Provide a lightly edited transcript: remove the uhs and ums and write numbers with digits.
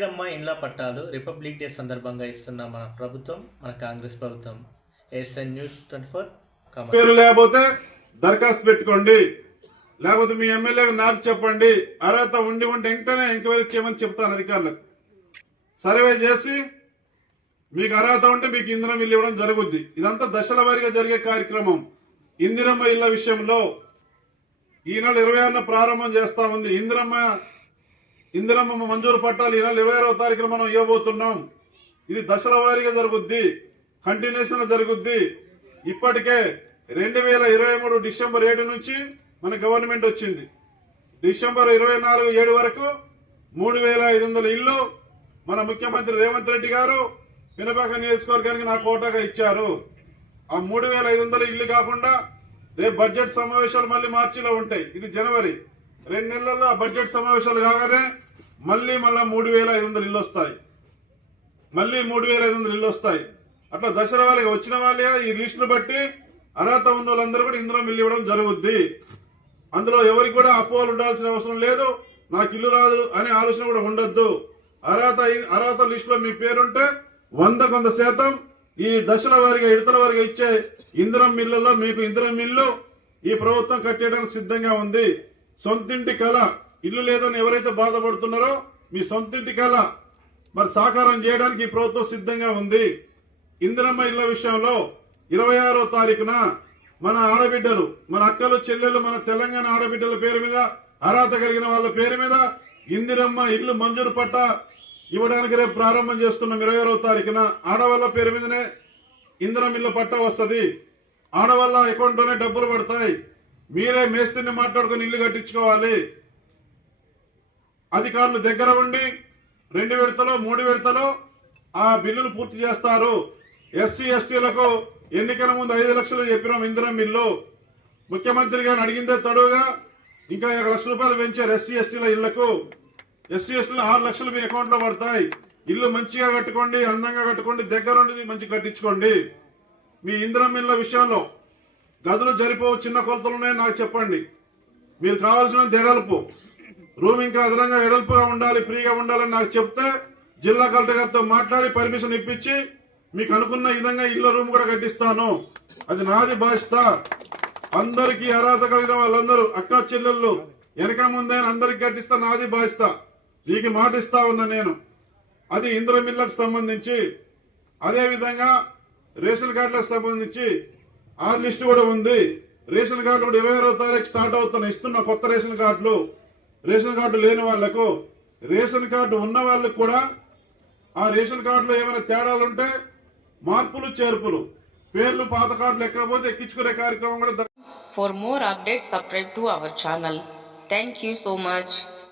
ఇందిరమ్మ ఇండ్ల పట్టాలు republic day సందర్భంగా ఇస్తున్న మన ప్రభుత్వం, మన కాంగ్రెస్ ప్రభుత్వం. ఏఎస్ఎన్ న్యూస్ 24 పేరు లేకపోతే దరఖాస్తు పెట్టుకోండి, లేకపోతే మీ ఎమ్మెల్యేగా నాకు చెప్పండి. అర్హత ఉండి ఉంటే వెంటనే ఎంక్వైరీ చేయమని చెప్తాను అధికారులకు. సర్వే చేసి మీకు అర్హత ఉంటే మీకు ఇందిరమ్మ ఇల్లు ఇవ్వడం జరుగుద్ది. ఇదంతా దశల వారీగా జరిగే కార్యక్రమం. ఇందిరమ్మ ఇళ్ల విషయంలో ఈ నెల 26న ప్రారంభం చేస్తా ఉంది. ఇందిరమ్మ మంజూరు పట్టాలు ఈ నెల 26వ తారీఖున మనం ఇవ్వబోతున్నాం. ఇది దశల వారీగా జరుగుద్ది, కంటిన్యూషన్ జరుగుద్ది. ఇప్పటికే 2023 డిసెంబర్ 7 నుంచి మన గవర్నమెంట్ వచ్చింది. డిసెంబర్ 24 7 వరకు 3500 ఇల్లు మన ముఖ్యమంత్రి రేవంత్ రెడ్డి గారు పినపాక నియోజకవర్గానికి నా కోటాగా ఇచ్చారు. ఆ 3500 ఇల్లు కాకుండా రేపు బడ్జెట్ సమావేశాలు మళ్ళీ మార్చిలో ఉంటాయి. ఇది జనవరి. 2 నెలల్లో ఆ బడ్జెట్ సమావేశాలు కాగానే మళ్ళీ 3500 ఇల్లు వస్తాయి. మళ్ళీ 3500 ఇల్లు వస్తాయి. అట్లా దశల వారీగా వచ్చిన వాళ్ళే ఈ లిస్టును బట్టి అర్హత ఉన్న వాళ్ళందరూ కూడా ఇందిరమ్మ ఇల్లు ఇవ్వడం జరుగుద్ది. అందులో ఎవరికి కూడా అపోహలు ఉండాల్సిన అవసరం లేదు. నాకు ఇల్లు రాదు అనే ఆలోచన కూడా ఉండొద్దు. అర్హత లిస్టులో మీ పేరుంటే 100% ఈ దశల వారీగా ఇడతల వారీగా ఇచ్చే ఇందిరమ్మ ఇళ్లలో మీకు ఇందిరమ్మ ఇల్లు ఈ ప్రభుత్వం కట్టేయడానికి సిద్ధంగా ఉంది. సొంతింటి కళ, ఇల్లు లేదని ఎవరైతే బాధపడుతున్నారో మీ సొంతింటి కళ మరి సాకారం చేయడానికి ఈ ప్రభుత్వం సిద్ధంగా ఉంది. ఇందిరమ్మ ఇళ్ల విషయంలో 26వ తారీఖున మన ఆడబిడ్డలు, మన అక్కలు, చెల్లెలు, మన తెలంగాణ ఆడబిడ్డల పేరు మీద, అర్హత కలిగిన వాళ్ళ పేరు మీద ఇందిరమ్మ ఇల్లు మంజూరు పట్టా ఇవ్వడానికి రేపు ప్రారంభం చేస్తున్నాం. 26వ తారీఖున ఆడవాళ్ళ పేరు మీదనే ఇందిరమ్మ ఇల్లు పట్టా వస్తుంది. ఆడవాళ్ళ అకౌంట్లోనే డబ్బులు పడతాయి. మీరే మేస్త్రిని మాట్లాడుకుని ఇల్లు కట్టించుకోవాలి. అధికారులు దగ్గర ఉండి 2 విడతలో 3 విడతలో ఆ బిల్లులు పూర్తి చేస్తారు. ఎస్సీ ఎస్టీలకు ఎన్నికల ముందు 5 లక్షలు చెప్పినాం ఇందిరమ్మ ఇల్లు. ముఖ్యమంత్రి గారిని అడిగిందే తడుగా ఇంకా 1 లక్ష రూపాయలు పెంచారు ఎస్సీ ఎస్టీల ఇళ్లకు. ఎస్సీ ఎస్టీలు 6 లక్షలు మీ అకౌంట్ లో పడతాయి. ఇల్లు మంచిగా కట్టుకోండి, అందంగా కట్టుకోండి, దగ్గరుండి మంచి కట్టించుకోండి. మీ ఇందిరమ్మ ఇళ్ల విషయంలో గదులు జరిపోవు, చిన్న కొలతలు ఉన్నాయని నాకు చెప్పండి. మీరు కావాల్సిన ఎడల్పు రూమ్ ఇంకా అదనంగా ఎడల్పుగా ఉండాలి, ఫ్రీగా ఉండాలని నాకు చెప్తే జిల్లా కలెక్టర్ గారితో మాట్లాడి పర్మిషన్ ఇప్పించి మీకు అనుకున్న విధంగా ఇళ్ల రూమ్ కూడా కట్టిస్తాను. అది నాది బాధ్యత. అందరికీ అర్హత కలిగిన వాళ్ళందరూ అక్క చెల్లెళ్ళు వెనక ముందే అందరికి కట్టిస్తా, నాది బాధ్యత. మీకు మాట ఇస్తా ఉన్నా నేను. అది ఇందిరమ్మ ఇళ్లకు సంబంధించి. అదే విధంగా రేషన్ కార్డులకు సంబంధించి ఆ లిస్టు కూడా ఉంది. రేషన్ కార్డు కూడా 26వ తారీఖు స్టార్ట్ అవుతున్న ఇస్తున్న కొత్త రేషన్ కార్డులు. రేషన్ కార్డు లేని వాళ్లకు, రేషన్ కార్డు ఉన్న వాళ్ళకు కూడా ఆ రేషన్ కార్డులో ఏమైనా తేడాలు ఉంటే మార్పులు చేర్పులు, పేర్లు పాత కార్డులు ఎక్కకపోతే ఎక్కించుకునే కార్యక్రమం కూడా. For more updates, subscribe to our channel. Thank you so much.